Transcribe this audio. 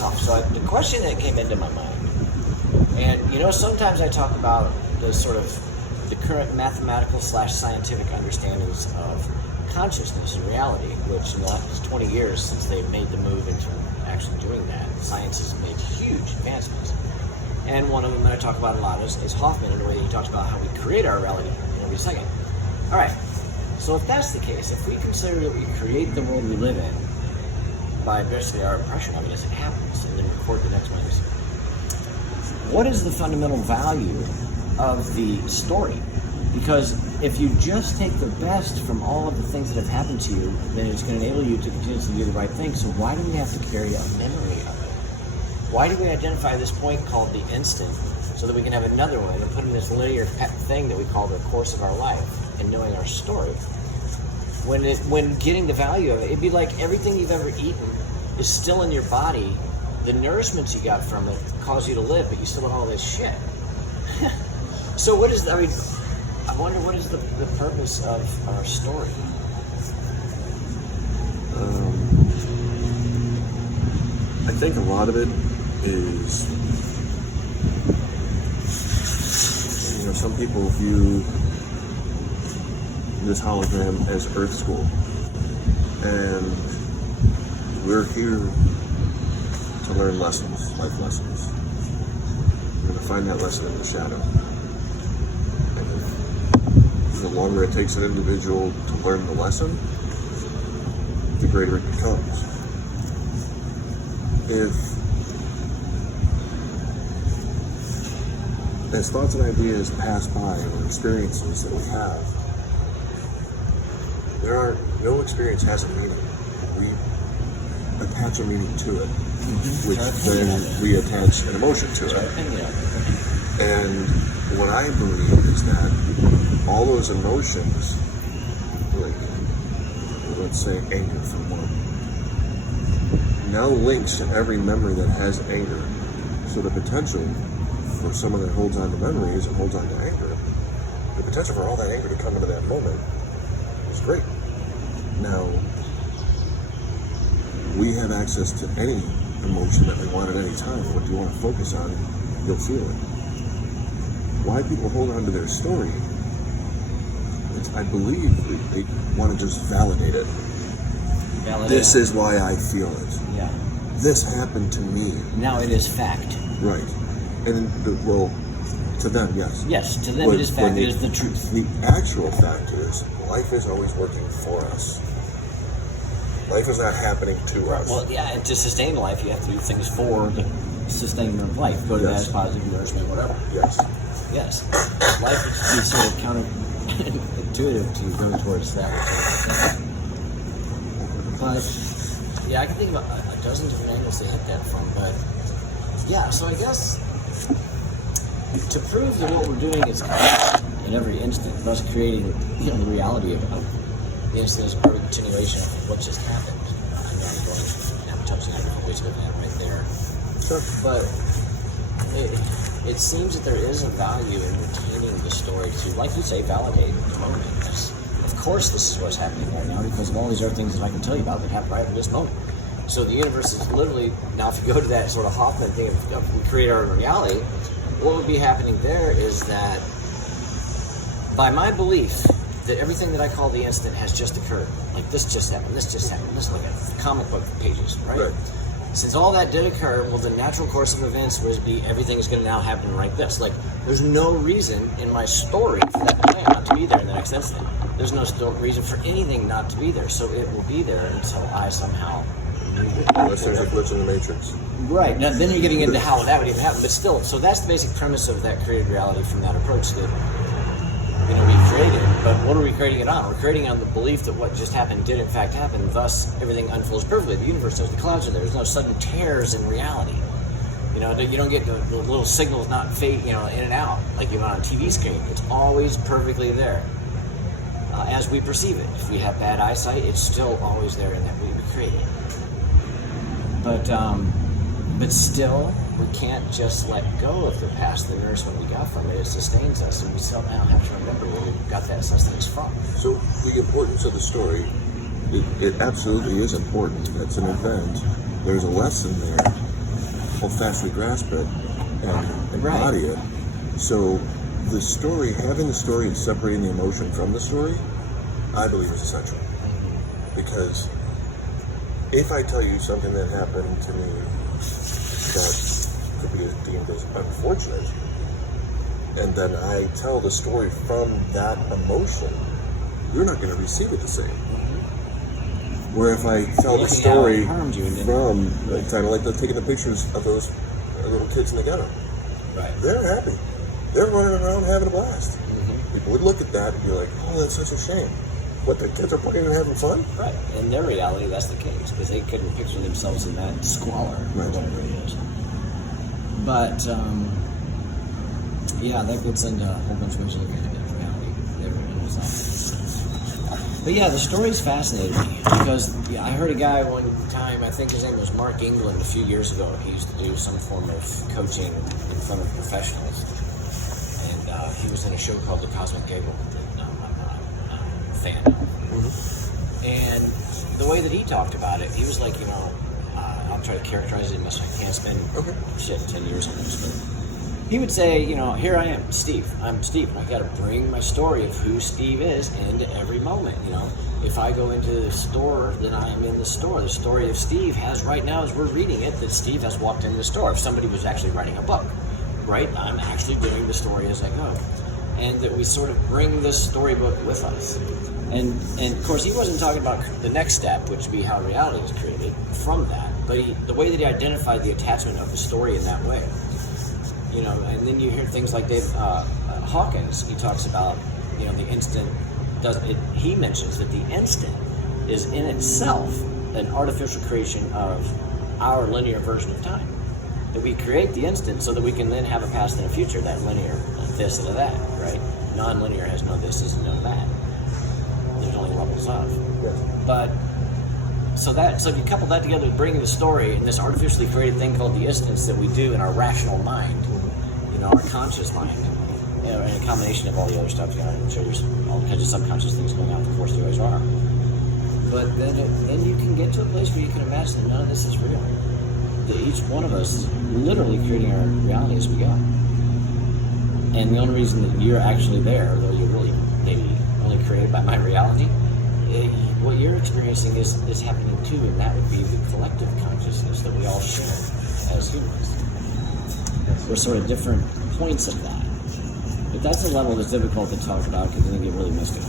this off. So the question that came into my mind, and sometimes I talk about the sort of the current mathematical / scientific understandings of consciousness and reality, which in the last 20 years since they've made the move into actually doing that, science has made huge advancements. And one of them that I talk about a lot is Hoffman, in the way he talks about how we create our reality in every second. All right, so if that's the case, if we consider that we create the world we live in by basically our impression of it as it happens, and then record the next ones, what is the fundamental value of the story? Because if you just take the best from all of the things that have happened to you, then it's going to enable you to continuously do the right thing. So why do we have to carry a memory of it? Why do we identify this point called the instant so that we can have another one and put in this linear thing that we call the course of our life and knowing our story? When getting the value of it, it'd be like everything you've ever eaten is still in your body. The nourishments you got from it cause you to live, but you still have all this shit. So I wonder what is the purpose of our story? I think a lot of it is, some people view this hologram as Earth School, and we're here to learn lessons, life lessons. We're going to find that lesson in the shadow. The longer it takes an individual to learn the lesson, the greater it becomes. As thoughts and ideas pass by, or experiences that we have, no experience has a meaning. We attach a meaning to it, which then we attach an emotion to it. And what I believe is that all those emotions, like, let's say anger for one, now links to every memory that has anger. So the potential for someone that holds on to memories and holds on to anger, the potential for all that anger to come into that moment is great. Now, we have access to any emotion that we want at any time. What do you want to focus on, you'll feel it. Why people hold on to their story, I believe they want to just validate it. This is why I feel it. Yeah. This happened to me. Now it is fact. Right. And to them, yes. Yes, to them it is fact. It is the truth. The actual fact is, life is always working for us. Life is not happening to us. Well, yeah, and to sustain life, you have to do things for the sustainment of life. Go to that as positive nourishment, whatever. Yes. Yes. Life is sort of counterintuitive to go towards that. But, yeah, I can think about a dozen different angles to hit that from. But, yeah, so I guess to prove that what we're doing is in every instant, thus creating the reality of the instant is a perfect continuation of what just happened. I know I'm touching on different ways of looking at it right there. Sure. But it seems that there is a value in retaining the story to, like you say, validate the moment. Of course this is what's happening right now because of all these other things that I can tell you about that happen right at this moment. So the universe is literally, now if you go to that sort of Hoffman thing of we create our own reality, what would be happening there is that by my belief that everything that I call the instant has just occurred. Like this just happened, this just happened, this is like a comic book pages, right? Since all that did occur, well, the natural course of events would be everything is going to now happen like this. Like, there's no reason in my story for that plan not to be there in the next instant. There's no reason for anything not to be there, so it will be there until I somehow remove it. Unless there's a glitch in the matrix. Right. Now, then you're getting into how that would even happen. But still, so that's the basic premise of that created reality from that approach that we created. But what are we creating it on? We're creating it on the belief that what just happened did in fact happen. Thus, everything unfolds perfectly. The universe does. The clouds are there. There's no sudden tears in reality. You don't get the little signals not fade, in and out like you want on a TV screen. It's always perfectly there as we perceive it. If we have bad eyesight, it's still always there in that we create it. But still, we can't just let go of the past, the nourishment we got from it. It sustains us, and we somehow have to remember where we got that sustenance from. So the importance of the story, it absolutely is important. It's an event. There's a lesson there. how fast we grasp it and embody it. So the story, having the story and separating the emotion from the story, I believe is essential. Because if I tell you something that happened to me that could be deemed as unfortunate, and then I tell the story from that emotion, you're not going to receive it the same. Where if I tell the story from, kind of like taking the pictures of those little kids in the ghetto, they're happy. They're running around having a blast. People would look at that and be like, oh, that's such a shame. What, the kids are playing and having fun? Right. In their reality, that's the case, because they couldn't picture themselves in that squalor, or whatever it is. But, yeah, that gets into a whole bunch of ways of looking at reality. But yeah, the stories fascinated me, because I heard a guy one time, I think his name was Mark England, a few years ago. He used to do some form of coaching in front of professionals. And he was in a show called The Cosmic Cable that I'm a fan of. And the way that he talked about it, he was like, I'll try to characterize it as much as I can. Spend 10 years on this. But he would say, here I am, Steve. I'm Steve, and I got to bring my story of who Steve is into every moment. If I go into the store, then I am in the store. The story of Steve has right now, as we're reading it, that Steve has walked in the store. If somebody was actually writing a book, right? I'm actually doing the story as I go, and that we sort of bring this storybook with us. And of course, he wasn't talking about the next step, which would be how reality is created from that. But the way that he identified the attachment of the story in that way. And then you hear things like Dave Hawkins. He talks about, the instant he mentions that the instant is in itself an artificial creation of our linear version of time. That we create the instant so that we can then have a past and a future, that linear, this and a that, right? Non-linear has no this, is no that. There's only levels of. Yes. But so if you couple that together with bringing the story and this artificially created thing called the instance that we do in our rational mind, our conscious mind, and a combination of all the other stuff, I'm sure there's all kinds of subconscious things going on, of course there always are. But then you can get to a place where you can imagine that none of this is real. That each one of us is literally creating our reality as we go. And the only reason that you're actually there, though you're really maybe only created by my reality, what you're experiencing is happening too, and that would be the collective consciousness that we all share as humans. We're sort of different points of that. But that's a level that's difficult to talk about because then you get really mystic.